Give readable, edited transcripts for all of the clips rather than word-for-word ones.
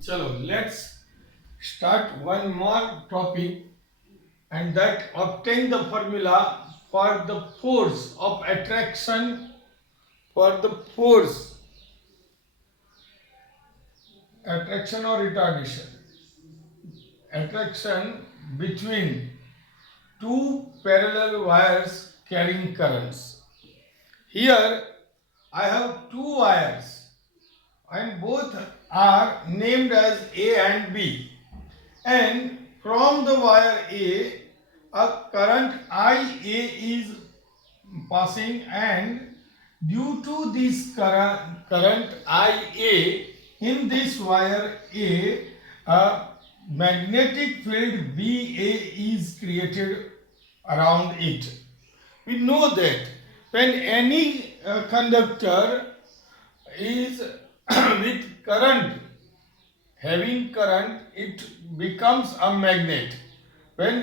Chalo, let's start one more topic and that obtain the formula for the force of attraction for the force attraction or retardation attraction between two parallel wires carrying currents. Here I have two wires and both are named as A and B. And from the wire a current IA is passing, and due to this current IA in this wire a magnetic field BA is created around it. We know that when any conductor is with current having current, it becomes a magnet. When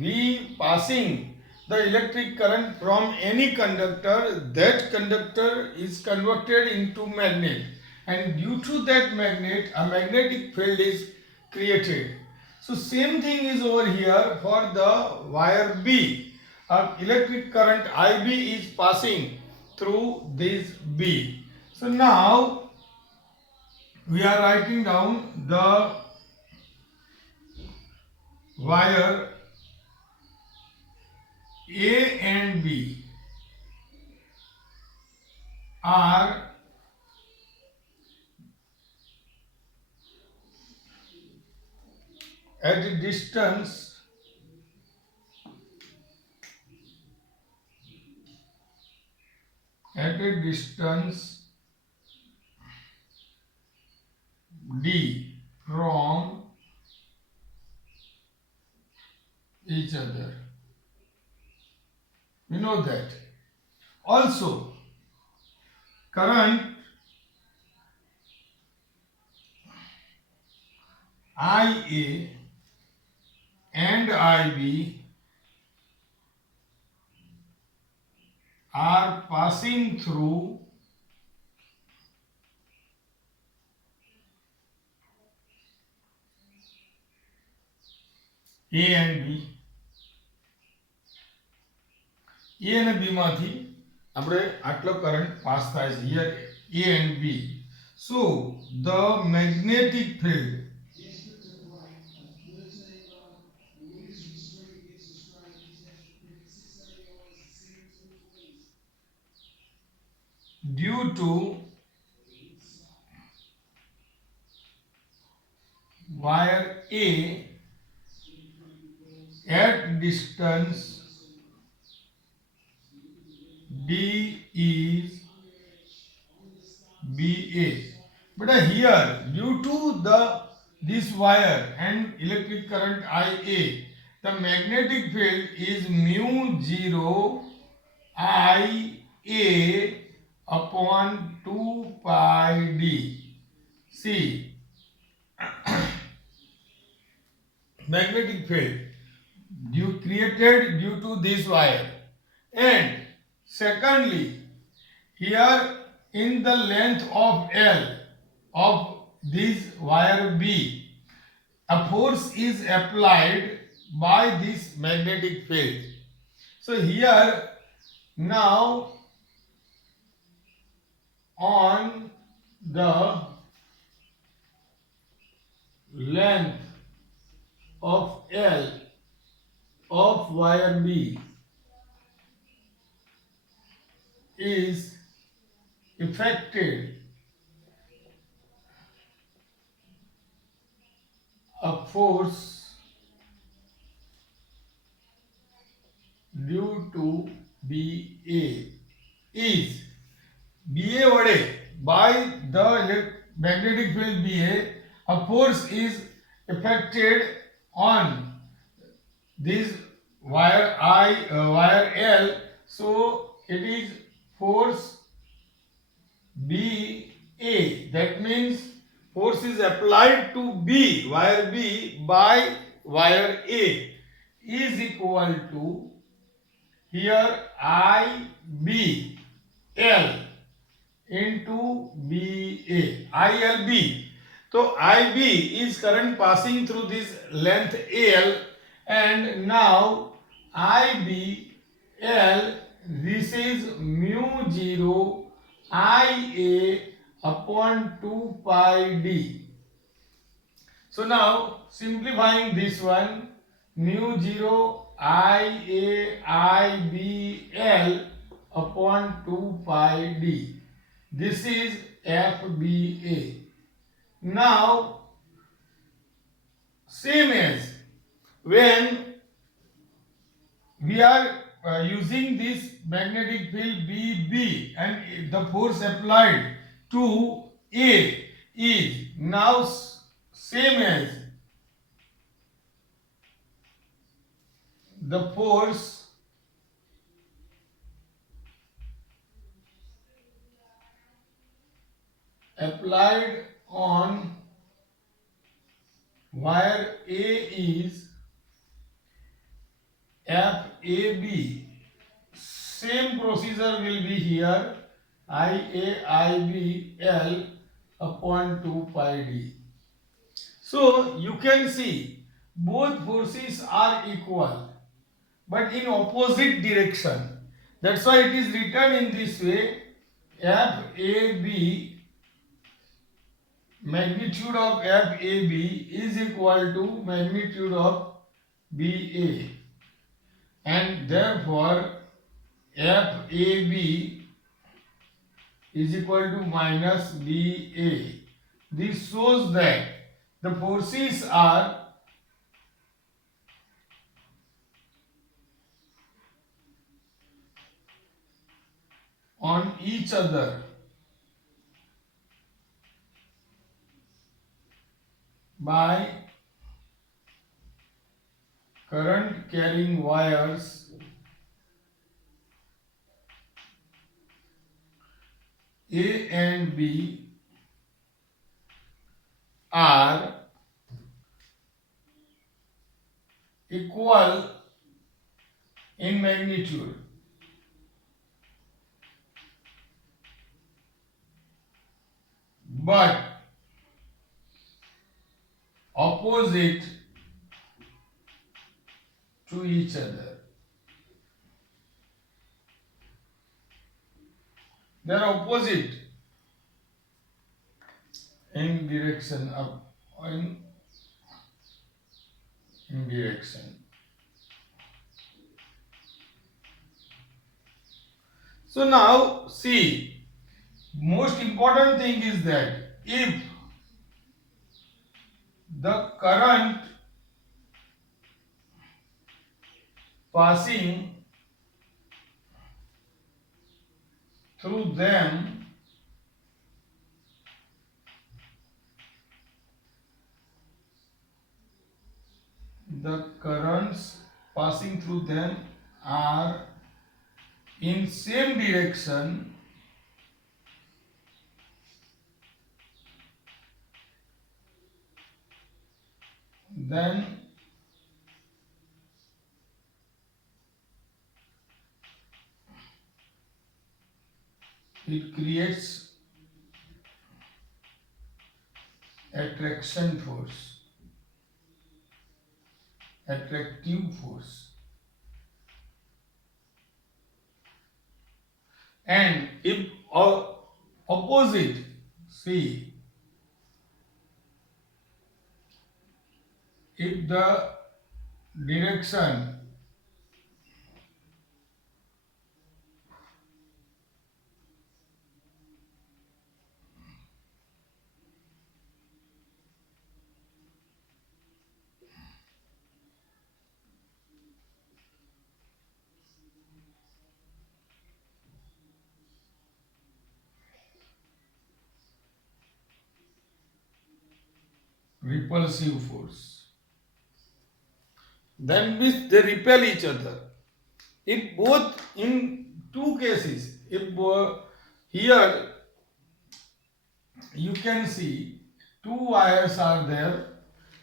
we passing the electric current from any conductor, that conductor is converted into magnet, and due to that magnet a magnetic field is created. So same thing is over here for the wire B. Electric current IB is passing through this B. So now we are writing down the wire A and B are at a distance D from each other. We know that. Also, current IA and IB are passing through A and B. A અને B માંથી આપણે આટલો current pass થાય છે here A and B. So the magnetic field due to wire A at distance D is BA. But here due to this wire and electric current IA, the magnetic field is mu 0 IA upon 2 pi D. See, magnetic field created due to this wire, and secondly here in the length of L of this wire B, a force is applied by this magnetic field. So here now on the length of L of wire B is affected a force due to BA is BA વડે by the magnetic field BA, a force is affected on this wire wire L. So it is force BA. That means force is applied to B, wire B, by wire A is equal to here IB L into BA. ILB. So IB is current passing through this length L, and now IBL, this is mu 0 IA upon 2 pi d. So now simplifying this one, mu 0 IA IBL upon 2 pi d. This is FBA. Now same as when we are using this magnetic field BB, and the force applied to A is now same as the force applied on wire A is FAB. Same procedure will be here, IAIBL upon 2 pi d. So you can see both forces are equal but in opposite direction. That's why it is written in this way, FAB, magnitude of FAB is equal to magnitude of BA, and therefore FAB is equal to minus BA. This shows that the forces are on each other by current carrying wires A and B are equal in magnitude, but opposite to each other. They are opposite in direction up, in direction. So now see, most important thing is that if the current passing through them the currents passing through them are in same direction, then it creates attraction force, attractive force. And if opposite, see, if the direction repulsive force, then they repel each other. If both, in two cases, if here you can see two wires are there,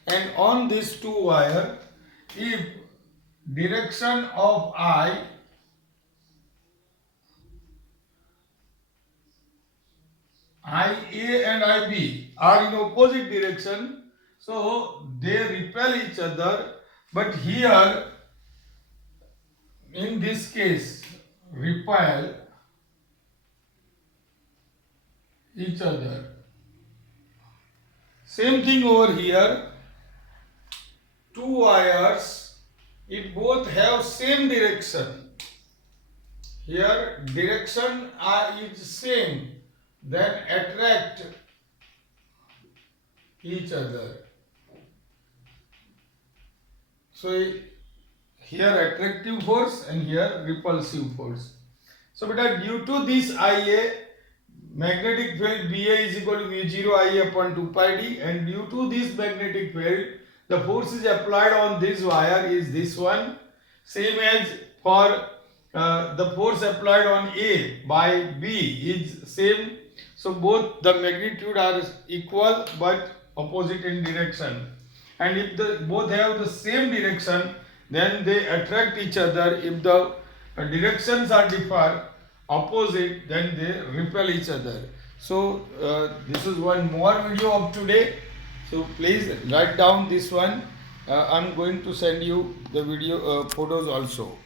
and on this two wire, if direction of IA and IB are in opposite direction, so they repel each other. But here, in this case, repel each other. Same thing over here. Two wires, if both have same direction, here direction is same, then attract each other. So here attractive force and here repulsive force. So beta, due to this IA, magnetic field BA is equal to mu0 I upon 2 pi d, and due to this magnetic field, the force is applied on this wire is this one, same as for the force applied on A by B is same. So both the magnitude are equal but opposite in direction, and if the both have the same direction, then they attract each other. If the directions are differ opposite, then they repel each other. So this is one more video of today, so please write down this one. I'm going to send you the video photos also.